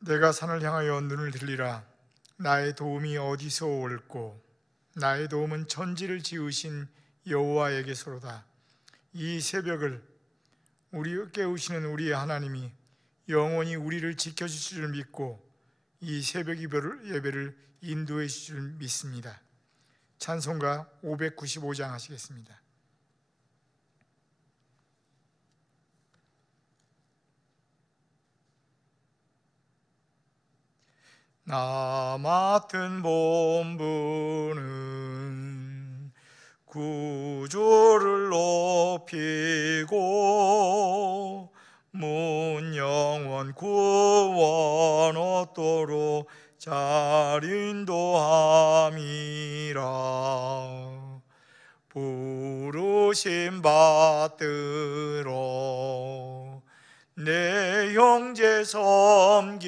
내가 산을 향하여 눈을 들리라. 나의 도움이 어디서 올꼬? 나의 도움은 천지를 지으신 여호와에게서로다. 이 새벽을 우리 깨우시는 우리의 하나님이 영원히 우리를 지켜주실 줄 믿고 이 새벽 예배를 인도해 주실 줄 믿습니다. 찬송가 595장 하시겠습니다. 나 맡은 본분은 구주를 높이고 문 영원 구원 얻도록 잘 인도함이라. 부르심 받들어 내 형제 섬기며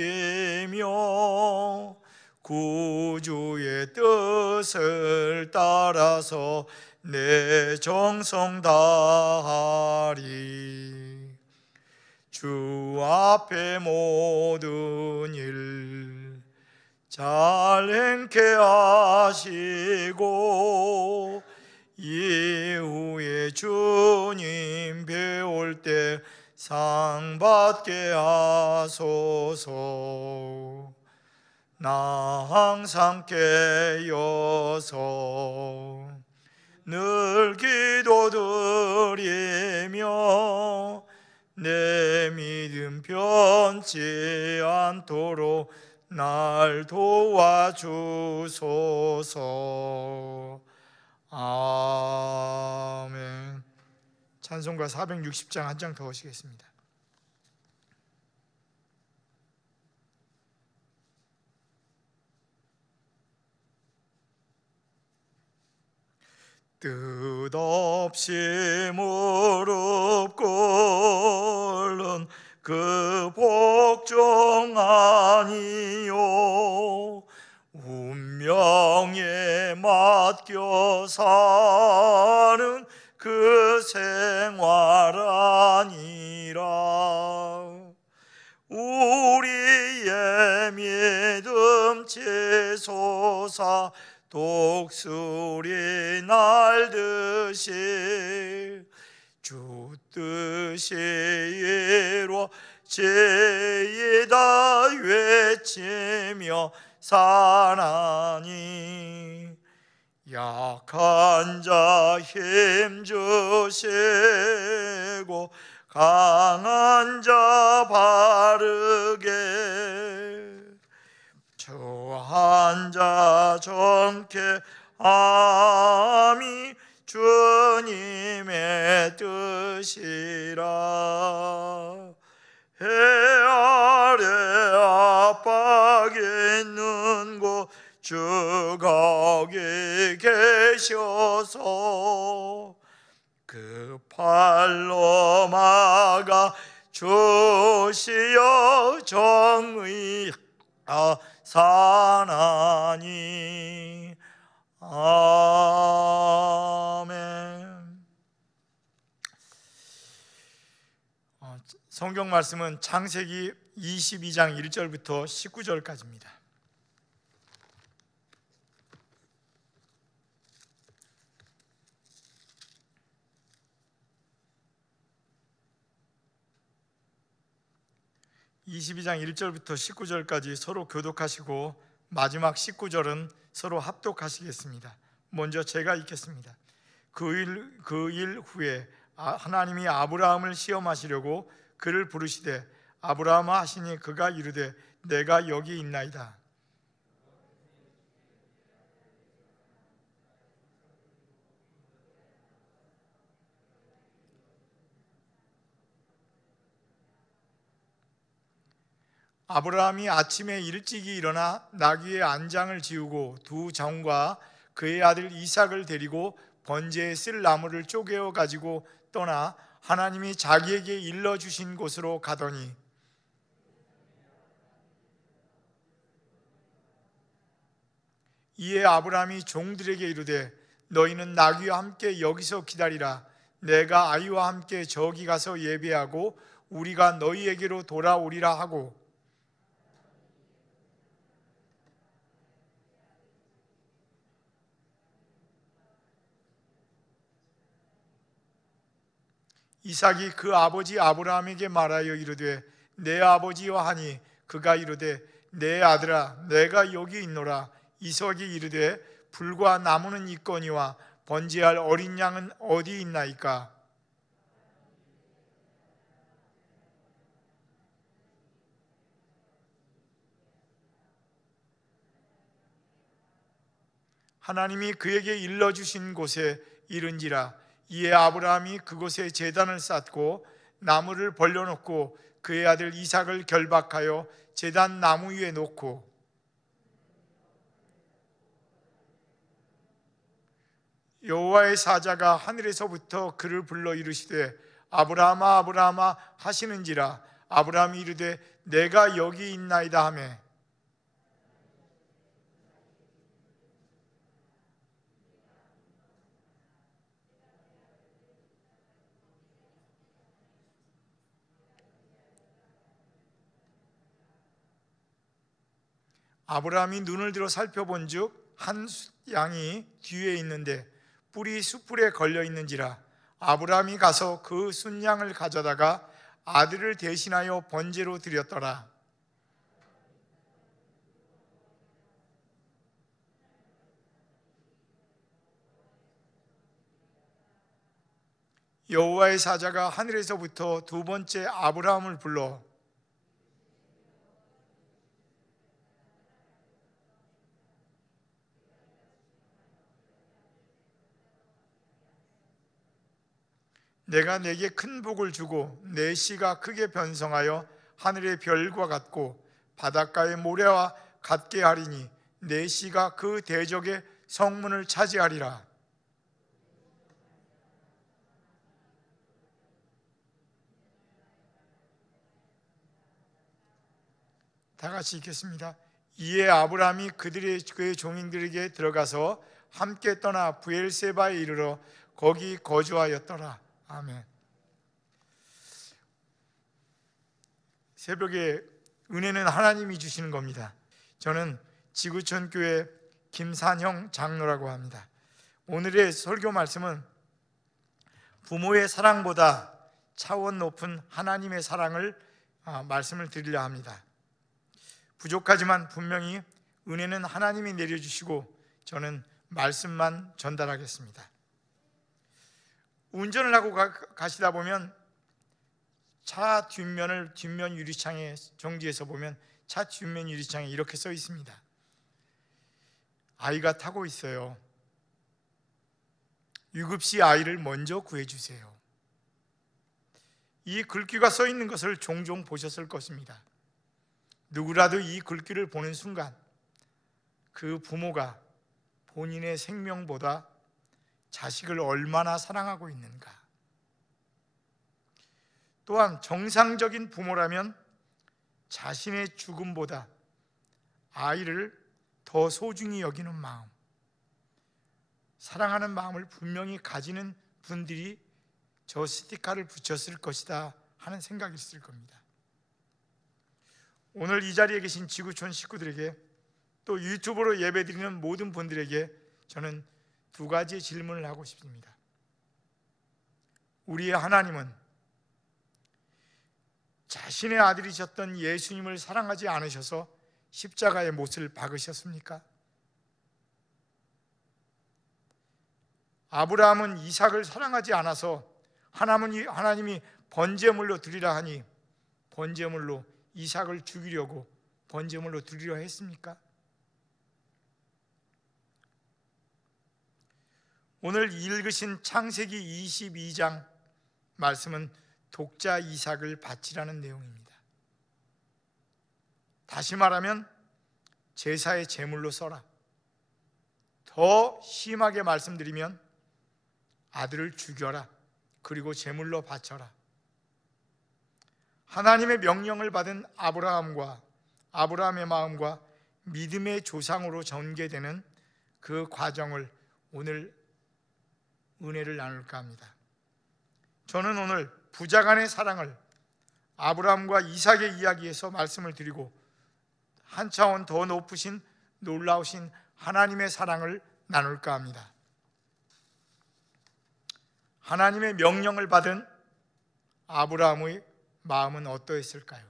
구주의 뜻을 따라서 내 정성 다하리. 주 앞에 모든 일 잘 행케 하시고 이후에 주님 배울 때 상 받게 하소서. 나 항상 깨어서 늘 기도드리며 내 믿음 변치 않도록 날 도와주소서. 아멘. 찬송가 460장 한 장 더 하시겠습니다. 뜻없이 무릎 꿇는 그 복종 아니요 운명에 맡겨 사는 그 생활 아니라. 우리의 믿음 치솟아 독수리 날듯이 주 뜻이 이루어지이다 외치며 사나니. 약한 자 힘 주시고 강한 자 바르게 처한 자 정케 함이 주님의 뜻이라. 해 아래 압박 있는 곳 주 거기 계셔서 그 팔로 막아 주시어 정의 사나니. 아멘. 성경 말씀은 창세기 22장 1절부터 19절까지입니다. (22장 1절부터 19절까지) 서로 교독하시고 마지막 19절은 서로 합독하시겠습니다. 먼저 제가 읽겠습니다. 그 일 후에 하나님이 아브라함을 시험하시려고 그를 부르시되 아브라함아 하시니 그가 이르되 내가 여기 있나이다. 아브라함이 아침에 일찍이 일어나 나귀의 안장을 지우고 두 정과 그의 아들 이삭을 데리고 번제에 쓸 나무를 쪼개어 가지고 떠나 하나님이 자기에게 일러주신 곳으로 가더니 이에 아브라함이 종들에게 이르되 너희는 나귀와 함께 여기서 기다리라. 내가 아이와 함께 저기 가서 예배하고 우리가 너희에게로 돌아오리라 하고 이삭이 그 아버지 아브라함에게 말하여 이르되 내 아버지여 하니 그가 이르되 내 아들아 내가 여기 있노라. 이삭이 이르되 불과 나무는 있거니와 번제할 어린 양은 어디 있나이까? 하나님이 그에게 일러주신 곳에 이른지라. 이에 아브라함이 그곳에 제단을 쌓고 나무를 벌려놓고 그의 아들 이삭을 결박하여 제단 나무 위에 놓고 여호와의 사자가 하늘에서부터 그를 불러 이르시되 아브라함아 아브라함아 하시는지라. 아브라함이 이르되 내가 여기 있나이다 하매 아브라함이 눈을 들어 살펴본즉 한 양이 뒤에 있는데 뿔이 숯불에 걸려 있는지라. 아브라함이 가서 그 순양을 가져다가 아들을 대신하여 번제로 드렸더라. 여호와의 사자가 하늘에서부터 두 번째 아브라함을 불러 내가 내게 큰 복을 주고 내 씨가 크게 번성하여 하늘의 별과 같고 바닷가의 모래와 같게 하리니 내 씨가 그 대적의 성문을 차지하리라. 다 같이 읽겠습니다. 이에 아브라함이 그의 종인들에게 들어가서 함께 떠나 브엘세바에 이르러 거기 거주하였더라. 아멘. 새벽에 은혜는 하나님이 주시는 겁니다. 저는 지구촌 교회 김산형 장로라고 합니다. 오늘의 설교 말씀은 부모의 사랑보다 차원 높은 하나님의 사랑을 말씀을 드리려 합니다. 부족하지만 분명히 은혜는 하나님이 내려주시고 저는 말씀만 전달하겠습니다. 운전을 하고 가시다 보면 차 뒷면 유리창에 정지해서 보면 차 뒷면 유리창에 이렇게 써 있습니다. 아이가 타고 있어요. 유급시 아이를 먼저 구해주세요. 이 글귀가 써 있는 것을 종종 보셨을 것입니다. 누구라도 이 글귀를 보는 순간 그 부모가 본인의 생명보다 자식을 얼마나 사랑하고 있는가. 또한 정상적인 부모라면 자신의 죽음보다 아이를 더 소중히 여기는 마음, 사랑하는 마음을 분명히 가지는 분들이 저 스티커를 붙였을 것이다 하는 생각이 있을 겁니다. 오늘 이 자리에 계신 지구촌 식구들에게 또 유튜브로 예배드리는 모든 분들에게 저는 두 가지의 질문을 하고 싶습니다. 우리의 하나님은 자신의 아들이셨던 예수님을 사랑하지 않으셔서 십자가의 못을 박으셨습니까? 아브라함은 이삭을 사랑하지 않아서 하나님이 번제물로 드리라 하니 번제물로 이삭을 죽이려고 번제물로 드리려 했습니까? 오늘 읽으신 창세기 22장 말씀은 독자 이삭을 바치라는 내용입니다. 다시 말하면 제사의 제물로 써라. 더 심하게 말씀드리면 아들을 죽여라. 그리고 제물로 바쳐라. 하나님의 명령을 받은 아브라함의 마음과 믿음의 조상으로 전개되는 그 과정을 오늘 은혜를 나눌까 합니다. 저는 오늘 부자간의 사랑을 아브라함과 이삭의 이야기에서 말씀을 드리고 한 차원 더 높으신 놀라우신 하나님의 사랑을 나눌까 합니다. 하나님의 명령을 받은 아브라함의 마음은 어떠했을까요?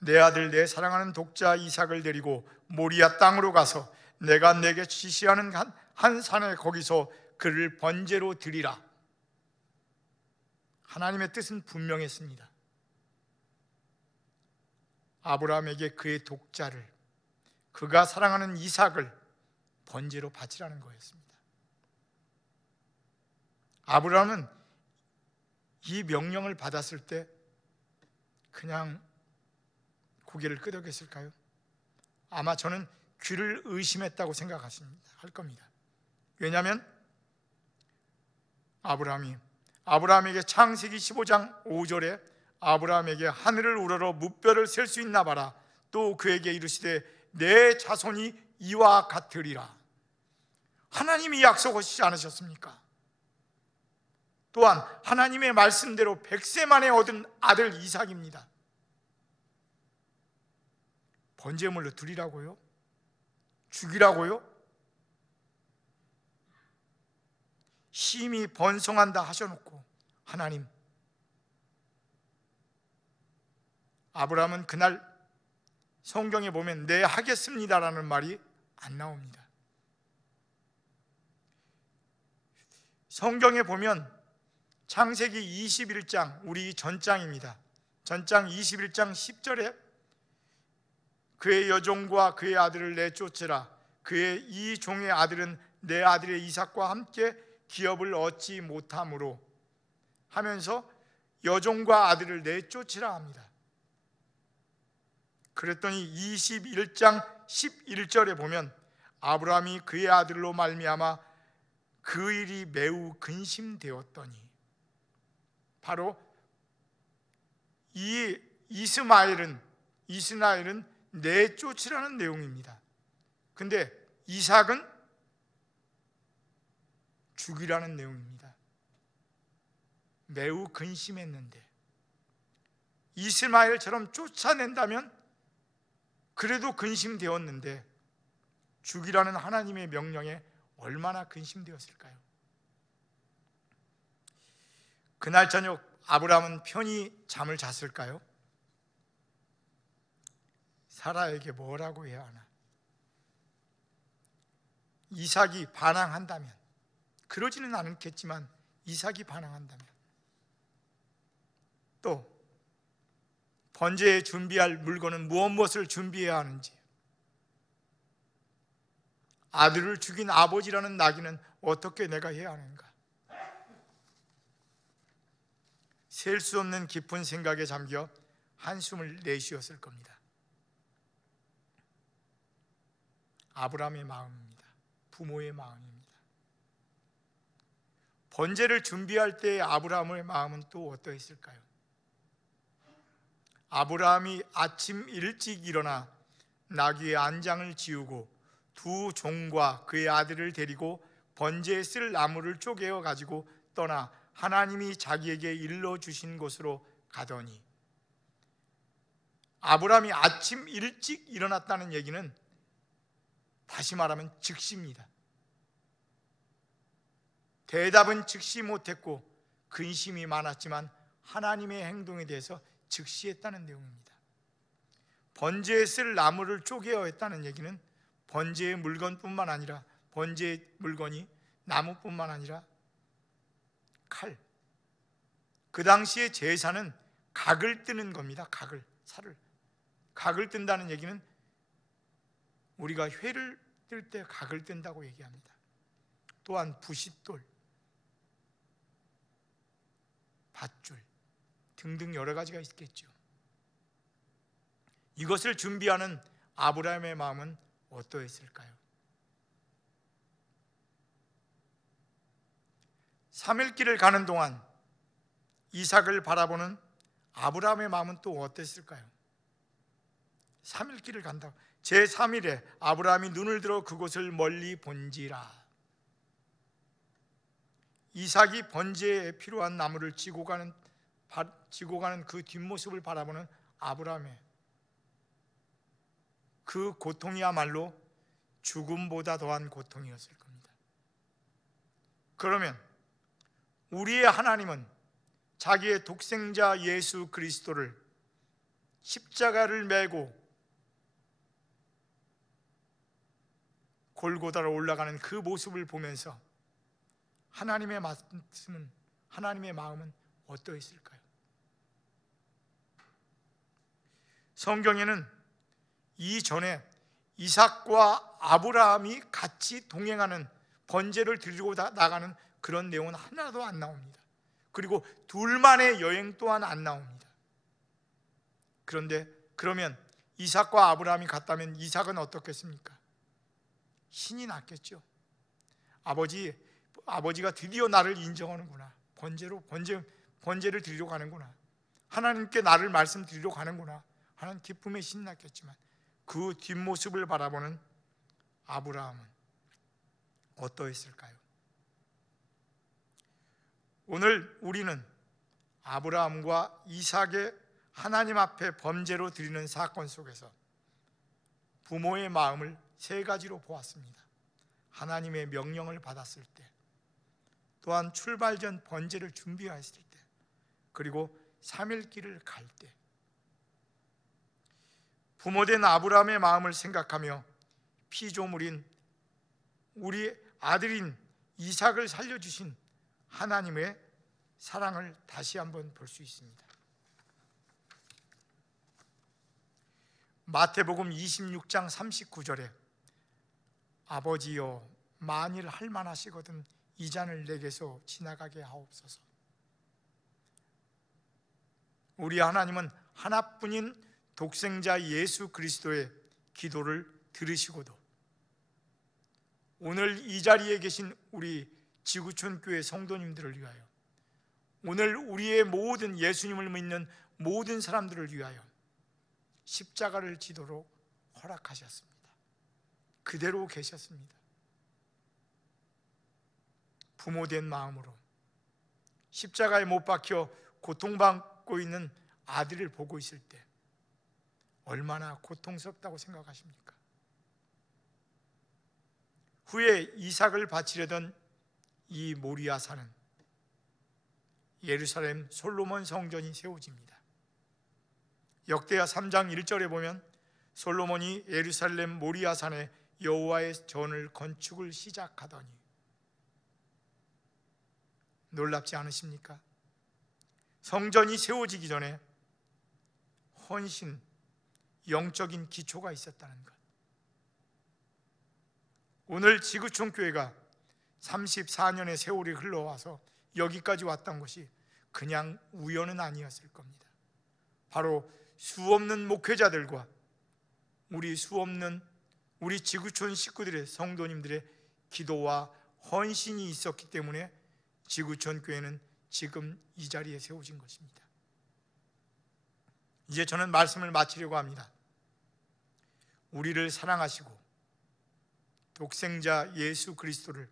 내 아들, 내 사랑하는 독자 이삭을 데리고 모리아 땅으로 가서 내가 내게 지시하는 한 산에 거기서 그를 번제로 드리라. 하나님의 뜻은 분명했습니다. 아브라함에게 그의 독자를, 그가 사랑하는 이삭을 번제로 바치라는 거였습니다. 아브라함은 이 명령을 받았을 때 그냥 고개를 끄덕였을까요? 아마 저는 귀를 의심했다고 생각할 겁니다. 왜냐하면 아브라함에게 창세기 15장 5절에 아브라함에게 하늘을 우러러 무뼈를 셀 수 있나 봐라. 또 그에게 이르시되 내 자손이 이와 같으리라. 하나님이 약속하시지 않으셨습니까? 또한 하나님의 말씀대로 100세 만에 얻은 아들 이삭입니다. 번제물로 드리라고요? 죽이라고요? 심히 번성한다 하셔놓고 하나님, 아브라함은 그날 성경에 보면 네 하겠습니다라는 말이 안 나옵니다. 성경에 보면 창세기 21장, 우리 전장입니다. 전장 21장 10절에 그의 여종과 그의 아들을 내쫓으라. 그의 이 종의 아들은 내 아들의 이삭과 함께 기업을 얻지 못함으로 하면서 여종과 아들을 내쫓으라 합니다. 그랬더니 21장 11절에 보면 아브라함이 그의 아들로 말미암아 그 일이 매우 근심되었더니, 바로 이 이스마엘은 내쫓으라는 내용입니다. 근데 이삭은 죽이라는 내용입니다. 매우 근심했는데, 이스마엘처럼 쫓아낸다면 그래도 근심되었는데 죽이라는 하나님의 명령에 얼마나 근심되었을까요? 그날 저녁 아브라함은 편히 잠을 잤을까요? 사라에게 뭐라고 해야 하나? 이삭이 반항한다면, 그러지는 않겠지만 이삭이 반항한다면, 또 번제에 준비할 물건은 무엇을 준비해야 하는지, 아들을 죽인 아버지라는 낙인은 어떻게 내가 해야 하는가? 셀 수 없는 깊은 생각에 잠겨 한숨을 내쉬었을 겁니다. 아브라함의 마음입니다. 부모의 마음입니다. 번제를 준비할 때의 아브라함의 마음은 또 어떠했을까요? 아브라함이 아침 일찍 일어나 나귀의 안장을 지우고 두 종과 그의 아들을 데리고 번제에 쓸 나무를 쪼개어 가지고 떠나 하나님이 자기에게 일러주신 곳으로 가더니, 아브라함이 아침 일찍 일어났다는 얘기는 다시 말하면 즉시입니다. 대답은 즉시 못했고 근심이 많았지만 하나님의 행동에 대해서 즉시했다는 내용입니다. 번제에 쓸 나무를 쪼개어 했다는 얘기는 번제의 물건뿐만 아니라, 번제의 물건이 나무뿐만 아니라 칼, 그 당시의 제사는 각을 뜨는 겁니다. 각을 뜬다는 얘기는 우리가 회를 뜰 때 각을 뜬다고 얘기합니다. 또한 부싯돌, 밧줄 등등 여러 가지가 있겠죠. 이것을 준비하는 아브라함의 마음은 어떠했을까요? 3일길을 가는 동안 이삭을 바라보는 아브라함의 마음은 또 어땠을까요? 3일길을 간다고, 제3일에 아브라함이 눈을 들어 그곳을 멀리 본지라. 이삭이 번제에 필요한 나무를 지고 가는 그 뒷모습을 바라보는 아브라함의 그 고통이야말로 죽음보다 더한 고통이었을 겁니다. 그러면 우리의 하나님은 자기의 독생자 예수 그리스도를 십자가를 메고 골고다로 올라가는 그 모습을 보면서 하나님의 말씀은, 하나님의 마음은 어떠했을까요? 성경에는 이전에 이삭과 아브라함이 같이 동행하는, 번제를 드리고 나가는 그런 내용은 하나도 안 나옵니다. 그리고 둘만의 여행 또한 안 나옵니다. 그런데 그러면 이삭과 아브라함이 갔다면 이삭은 어떻겠습니까? 신이 났겠죠. 아버지가 드디어 나를 인정하는구나, 번제를 드리러 가는구나, 하나님께 나를 말씀드리러 가는구나 하는 기쁨에 신이 났겠지만, 그 뒷모습을 바라보는 아브라함은 어떠했을까요? 오늘 우리는 아브라함과 이삭의 하나님 앞에 범죄로 드리는 사건 속에서 부모의 마음을 세 가지로 보았습니다. 하나님의 명령을 받았을 때, 또한 출발 전 번제를 준비했을 때, 그리고 3일 길을 갈 때, 부모된 아브라함의 마음을 생각하며 피조물인 우리 아들인 이삭을 살려주신 하나님의 사랑을 다시 한번 볼 수 있습니다. 마태복음 26장 39절에 아버지여 만일 할만하시거든 이 잔을 내게서 지나가게 하옵소서. 우리 하나님은 하나뿐인 독생자 예수 그리스도의 기도를 들으시고도 오늘 이 자리에 계신 우리 지구촌 교회 성도님들을 위하여, 오늘 우리의 모든 예수님을 믿는 모든 사람들을 위하여 십자가를 지도록 허락하셨습니다. 그대로 계셨습니다. 부모된 마음으로 십자가에 못 박혀 고통받고 있는 아들을 보고 있을 때 얼마나 고통스럽다고 생각하십니까? 후에 이삭을 바치려던 이 모리아 산은 예루살렘 솔로몬 성전이 세워집니다. 역대하 3장 1절에 보면 솔로몬이 예루살렘 모리아 산에 여호와의 전을 건축을 시작하더니, 놀랍지 않으십니까? 성전이 세워지기 전에 헌신, 영적인 기초가 있었다는 것. 오늘 지구촌 교회가 34년의 세월이 흘러와서 여기까지 왔던 것이 그냥 우연은 아니었을 겁니다. 바로 수없는 목회자들과 우리 지구촌 식구들의, 성도님들의 기도와 헌신이 있었기 때문에 지구촌 교회는 지금 이 자리에 세워진 것입니다. 이제 저는 말씀을 마치려고 합니다. 우리를 사랑하시고 독생자 예수 그리스도를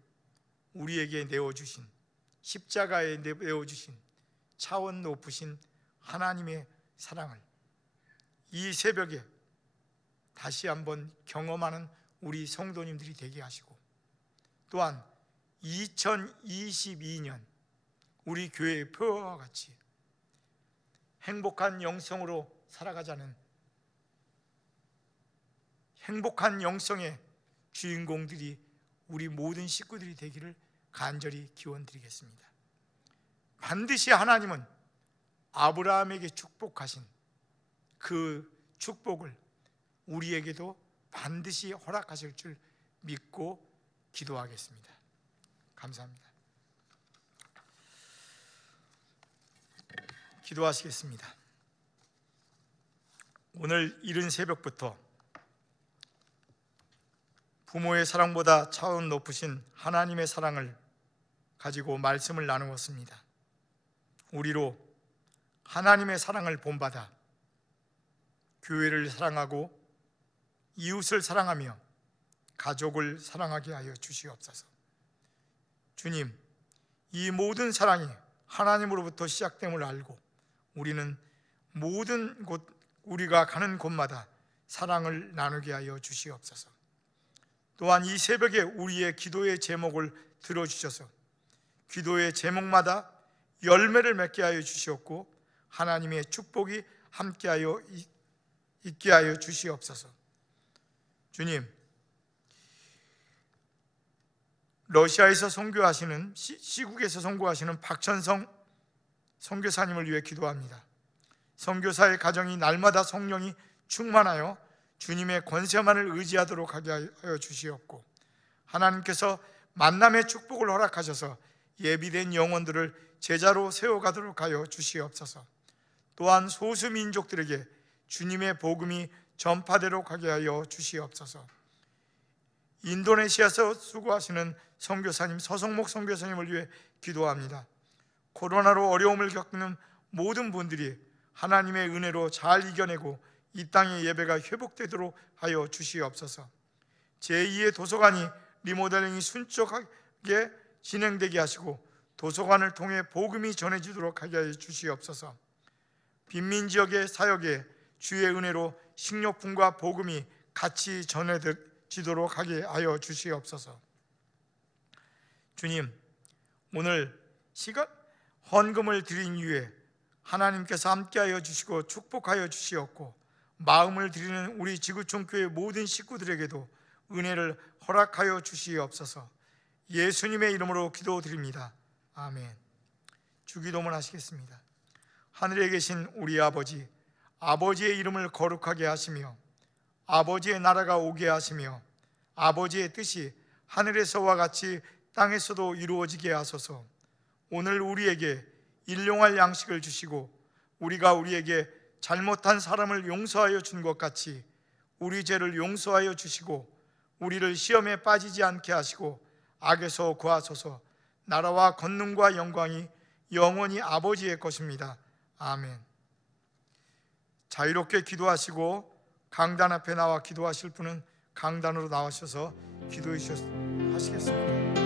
우리에게 내어주신, 십자가에 내어주신 차원 높으신 하나님의 사랑을 이 새벽에 다시 한번 경험하는 우리 성도님들이 되게 하시고, 또한 2022년 우리 교회의 표어와 같이 행복한 영성으로 살아가자는, 행복한 영성의 주인공들이 우리 모든 식구들이 되기를 간절히 기원드리겠습니다. 반드시 하나님은 아브라함에게 축복하신 그 축복을 우리에게도 반드시 허락하실 줄 믿고 기도하겠습니다. 감사합니다. 기도하시겠습니다. 오늘 이른 새벽부터 부모의 사랑보다 차원 높으신 하나님의 사랑을 가지고 말씀을 나누었습니다. 우리로 하나님의 사랑을 본받아 교회를 사랑하고 이웃을 사랑하며 가족을 사랑하게 하여 주시옵소서. 주님, 이 모든 사랑이 하나님으로부터 시작됨을 알고 우리는 모든 곳, 우리가 가는 곳마다 사랑을 나누게 하여 주시옵소서. 또한 이 새벽에 우리의 기도의 제목을 들어주셔서 기도의 제목마다 열매를 맺게 하여 주시옵고 하나님의 축복이 함께하여 있게 하여 주시옵소서. 주님, 러시아에서 선교하시는 시국에서 선교하시는 박천성 선교사님을 위해 기도합니다. 선교사의 가정이 날마다 성령이 충만하여 주님의 권세만을 의지하도록 하게 하여 주시옵고 하나님께서 만남의 축복을 허락하셔서 예비된 영혼들을 제자로 세워가도록 하여 주시옵소서. 또한 소수민족들에게 주님의 복음이 전파되도록 하게 하여 주시옵소서. 인도네시아에서 수고하시는 선교사님 서성목 선교사님을 위해 기도합니다. 코로나로 어려움을 겪는 모든 분들이 하나님의 은혜로 잘 이겨내고 이 땅의 예배가 회복되도록 하여 주시옵소서. 제2의 도서관이 리모델링이 순적하게 진행되게 하시고 도서관을 통해 복음이 전해지도록 하게 하여 주시옵소서. 빈민지역의 사역에 주의 은혜로 식료품과 복음이 같이 전해지도록 하게 하여 주시옵소서. 주님, 오늘 시간 헌금을 드린 이후에 하나님께서 함께하여 주시고 축복하여 주시옵고 마음을 드리는 우리 지구촌 교회 모든 식구들에게도 은혜를 허락하여 주시옵소서. 예수님의 이름으로 기도드립니다. 아멘. 주기도문 하시겠습니다. 하늘에 계신 우리 아버지, 아버지의 이름을 거룩하게 하시며 아버지의 나라가 오게 하시며 아버지의 뜻이 하늘에서와 같이 땅에서도 이루어지게 하소서. 오늘 우리에게 일용할 양식을 주시고 우리가 우리에게 잘못한 사람을 용서하여 준 것 같이 우리 죄를 용서하여 주시고 우리를 시험에 빠지지 않게 하시고 악에서 구하소서. 나라와 권능과 영광이 영원히 아버지의 것입니다. 아멘. 자유롭게 기도하시고 강단 앞에 나와 기도하실 분은 강단으로 나오셔서 기도하시겠습니다.